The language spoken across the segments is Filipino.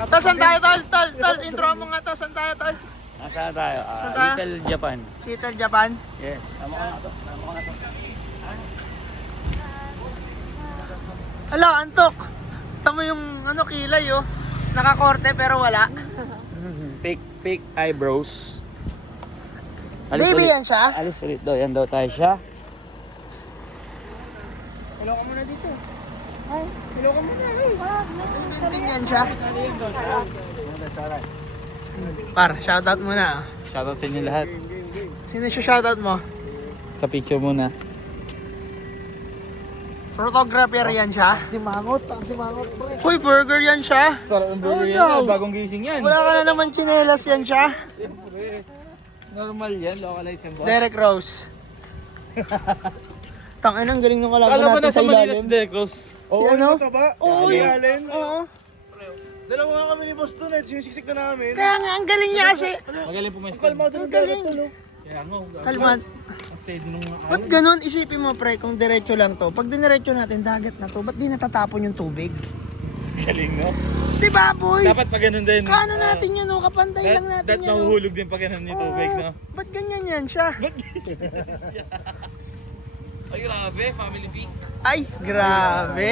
Tol, saan tayo, tol? Tol, intro mo nga to. Saan tayo, tol? Nasaan tayo? Saan tayo? Little Japan. Little Japan. Yes. Tama ka nga to. Ala, antok. Tama yung ano, kilay, oh. Nakakorte pero wala. Fake eyebrows. Baby ulit. yan siya? Alis ulit daw. Yan daw tayo siya. Hello ka muna dito. Ay. Hello ka muna, hey. Bin yan siya. Par, shoutout muna. Shoutout sa inyo lahat. Sino siya shoutout mo? Sa picture muna. Photographer yan siya? Si Mangot, pre. Uy, burger yan siya? Sarap ng burger yan. Bagong gising yan. Wala ka na naman tsinelas yan siya? Siyempre. Normal yan. Localize yan, boss. Derek Rose. Tangin ang galing ng kalaban Alam mo natin na sa sa Manila ilalim. si Derek Rose. Si ano? Oo, Si yun. Allen. Oo. Dalawa nga kami ni Boston eh, sinisiksik na namin. Kaya nga, ang galing niya kasi. Magaling pumesto. Kalmado ng Ang galing. dagat to, no? Kaya nga. Kalman. Ang steady nung mga Ba't ganun? Isipin mo, pre, kung diretso lang to. Pag diniretso natin, dagat na to. Ba't di natatapon yung tubig? galing, no? Diba, boy? Dapat pa ganun din. Kaano natin yan, oh? Kapantay lang natin yan, oh. Mahuhulog din pa ganun yung tubig, no? Ba't ganyan yan siya? Ay, grabe. Family peak. Ay, grabe.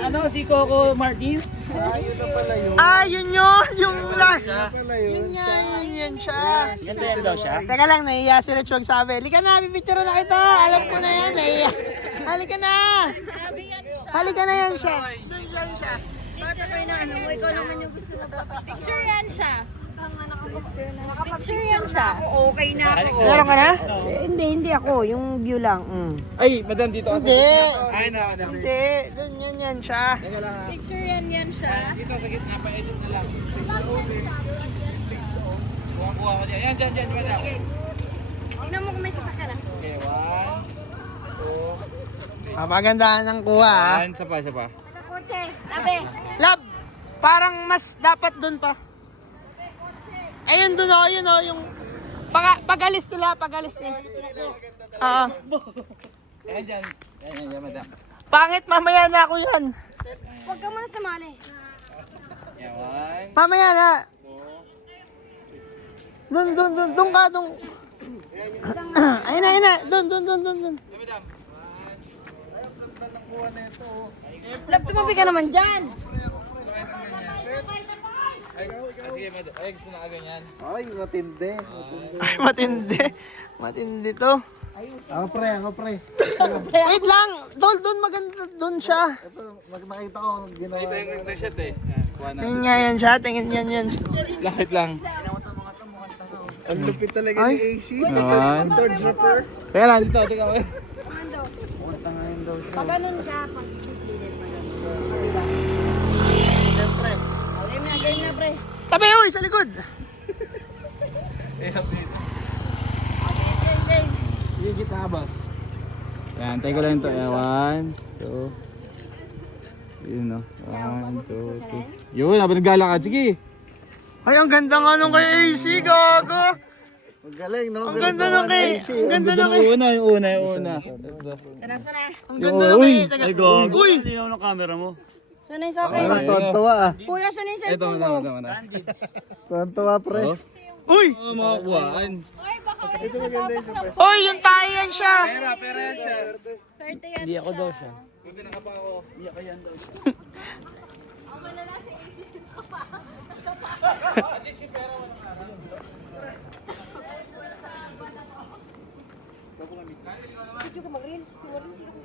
Ano, si Coco Martin? Ayun na pala yun. Ah, yun yun. Yung last. Pala yun. Yun nga, yun yan siya. Ganda yan daw siya. Teka lang, nahiya si Rich magsabi. Halika na, pipicture na kita. Alam ko na yan, nahiya. Halika na. Halika na yan siya. Doon yan siya. Bata pa na ano mo, ikaw naman yung gusto mo. Picture yan siya. Nakapicture yan siya. Okay na ako. Meron ka na? Hindi ako. Yung view lang. Ay, madam dito ka sa Hindi. Ay, na. Hindi. Doon yan siya. Teka lang. Picture yan siya. Dito sa gitna, pa-edit na lang. Kuha ko dyan. Yan, dyan, madam. Tingnan mo kung may sasakyan ah. Okay, 1, 2, Mapagandahan ng kuha, ah. Isa pa. Kotse, tabi. Lab, parang mas dapat doon pa. Ayun doon, oh, yun, oh, yung pag-alis nila. Ah, Yan, dyan. Yan, madam. pangit, mamaya na ako yan. Huwag ka muna sumali. Yan, 1, Mamaya na. Doon ka, doon. Ayun na. Doon. madam. Lab, tumabi ka naman dyan. Ay, sige, madam. Ay, gusto na ganyan. Ay, matindi. Ay, matindi to. Ako pre. Wait lang, doon maganda, doon siya. Ito, nakita ko ginawa. Ito yung t-shirt eh. Kuha na. Tingin nga yan siya, tingin yan. Lahit lang. Ang lupit talaga Ay. ni AC. Naman. Third dropper. Kaya lang, dito. Teka, eh. Pag ganun ka, pag Siyempre. game na pre. Tabi, uy, sa likod. Game. Yung gitna, boss. Yan, tayo ko lang ito. 1, 2. Yun, no. 1, 2, 3. Yun, habang naglalakad. Sige. Ay, ang ganda nga nung kay AC, gago. Ang galing, no? Ang ganda nung kay, ang ganda nung kay. Yung una. Sana. Ang ganda nung kay. Ay, gago. Uy, Linaw ng camera mo. Sana yung sakay. Parang tuwan-tuwa ah. Kuya, sana yung Ito, cellphone mo. Tuwan-tuwa pre. uy. Mga kuhaan. Ay, baka Ito maganda yung super. Uy, yung tayo yan siya. Pera yan siya. 30 yan. Hindi ako daw siya. Buti nakapa ako. Hindi ako yan daw siya.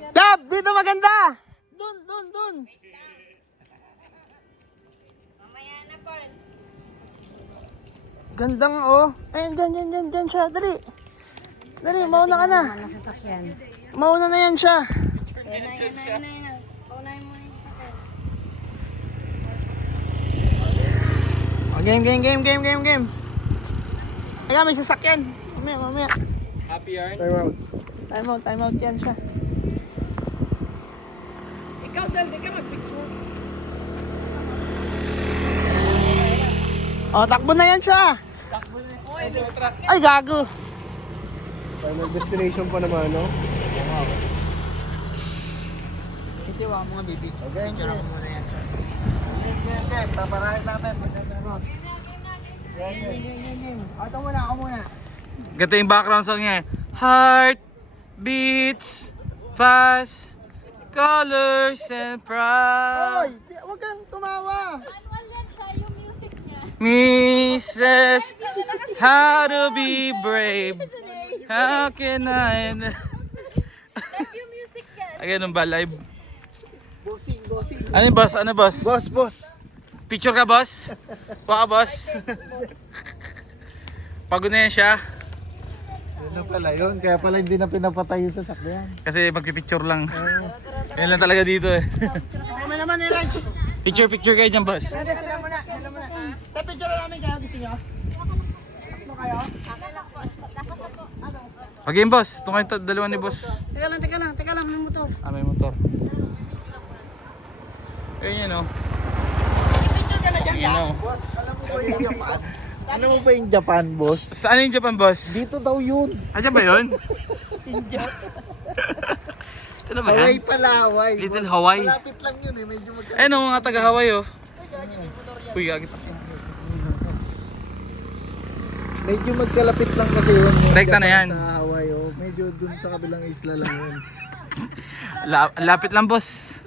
Lab, dito maganda. Doon. Mamaya na, Pars. Gandang, oh. Ayun, dyan siya. Dali, mauna ka na. Nasasakyan. Mauna na yan siya. Yan na. Paunahin mo na yung sasakyan. Oh, game. Teka, may sasakyan. Mamaya. Happy yarn. Time out yan siya. Ikaw, Dal, di ka mag-picture. Oh, takbo na yan siya. Ay, gago. Final destination pa naman, no? Kasi wala mo nga, baby. Okay, picture ako muna yan. Okay, paparahin namin. Ito muna, ako muna. Ganda yung background song niya. Heart beats fast, colors and pride. Huwag kang tumawa. Manual yan siya, yung music niya. Mrs. How to be brave. How can I? Like yung music yan. Ay, ganun ba? Live? Bossing, bossing. Ano yung boss? Ano boss? Boss. Picture ka boss? Kuha ka boss? Pagod na yan siya. Ano pala yun? Kaya pala hindi na pinapatay yung sasakyan. Kasi magpipicture lang. Yan lang talaga dito eh. Kami naman nila. Picture kayo dyan boss. Sila muna. Picture namin kayo. Gusto nyo? Takbo kayo? Okay boss. Ito kayo dalawa ni boss. Teka lang, may motor. Ah, may motor. Ayun yun o. Picture ka na dyan. Ayun o. Boss, alam mo ba yung Japan? Alam mo ba yung Japan, boss? Saan yung Japan boss? Dito daw yun. Ayan ba yun? Ito na ba Hawaii yan? pala, Hawaii. Little Boss, Hawaii. malapit lang yun eh. Medyo magkano. Ayun o mga taga Hawaii o. Uy, gagit ako. Medyo magkalapit lang kasi yun. Yung Rekta na Japan yan. Sa Hawaii, oh. Medyo dun sa kabilang isla lang yun. Lapit lang boss.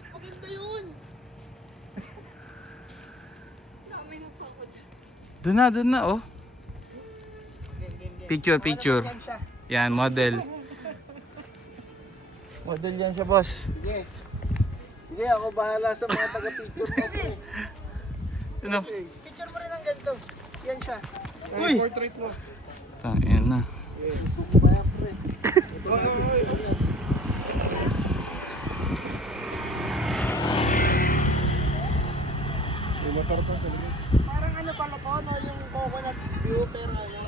Doon na oh. Picture. Yan, model. Model yan siya boss. Sige. Sige, ako bahala sa mga taga-picture mo. Ano? Picture mo rin ang ganito. Yan siya. Uy! Portrait mo. Yan na. Gusto ko ba yan, pre? May motor pa sa likod. Parang ano pala to, no? Yung coconut view, pero ano.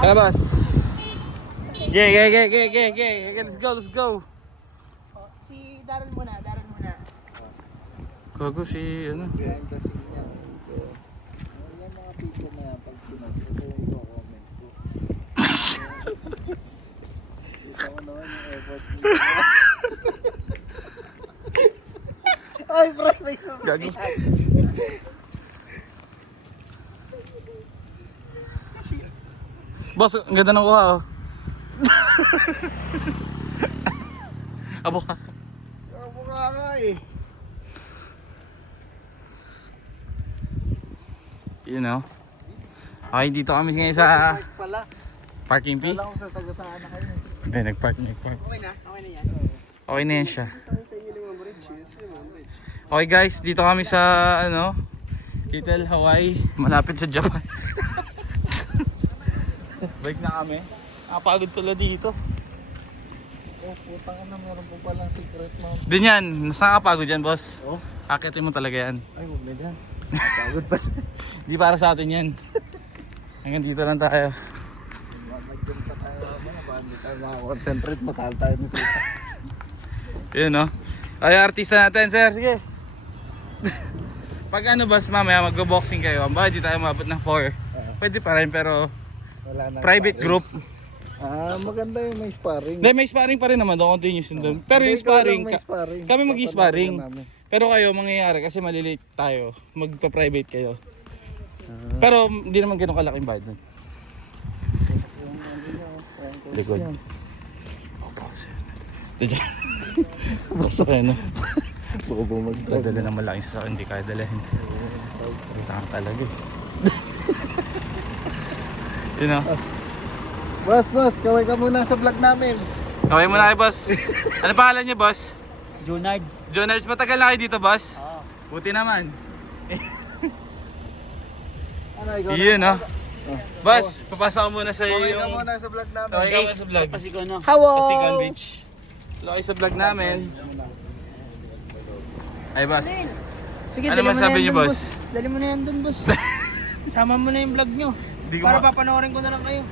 Kaya boss. Okay, let's go. Si Daryl muna. Gago si ano. Behind the scene yan. So, yung mga picture na yan, pag pinas, ito yung i-comment ko. Kita ko naman yung effort mo. Ay, bro, may Gago. Boss, ang ganda ng kuha oh. Abo ka. Abo ka eh. You know. Okay, dito kami ngayon sa Park pala. parking fee. Wala akong sasagasaan na kayo. Hindi, nagpark. Okay na yan. Okay na yan siya. Okay guys, dito kami sa ano, Little Hawaii, malapit sa Japan. Bike na kami. Nakapagod pala dito. Oh, putang ina, meron po palang secret mount. Din yan, nasa nakapagod yan boss. Oh, Akitin mo talaga yan. ay, huwag na dyan. Pagod pa. Di para sa atin yan. Hanggang dito lang tayo. Mag-jump pa tayo. Ba, hindi tayo makakonsentrate. Makahal tayo nito. Yun no. Ay, artista natin sir, sige. Pag ano boss, mamaya mag-boxing kayo. Ang bakit di tayo mabot ng 4. Pwede pa rin pero Wala na. private sparring. group. Ah, maganda yung may sparring. Hindi, may sparring pa rin naman doon, continuous doon. Pero yung Hindi, ikaw sparring, lang may sparring. kami mag-sparring. Papanood namin. Pero kayo, mangyayari kasi malilate tayo. Magpa-private kayo. Pero hindi naman ganun kalaking bayad doon. Likod. Diyan. Basta kayo no. Baka bumagdag. Dadala ng malaking sasakyan, hindi kaya dalahin. Kita ka talaga eh. Yun o. Boss, kaway ka muna sa vlog namin. Kaway mo na kayo boss. Ano pangalan niyo boss? Junards. Jonards, matagal na kayo dito boss? Oo. Buti naman. Ano, ikaw Yun o. Boss, papasok ko muna sa Kaway ka yung... muna sa vlog namin. Kaway ka muna sa vlog. Hello! Pasigan Beach. Laki sa vlog namin. Ay boss. Sige, Ano dali mo na masabi yan niyo, dun, boss? Dali mo na yan dun, boss. Sama mo na yung vlog nyo. Hindi ko Para ma- papanoorin ko na lang kayo.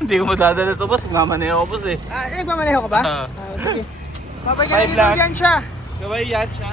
Hindi ko madadala to boss. Mamaneho ko boss eh. Nagmamaneho ka ba? Ah. Sige. Babay ka na Bye, dito vlog. yan siya. Kaway yan siya.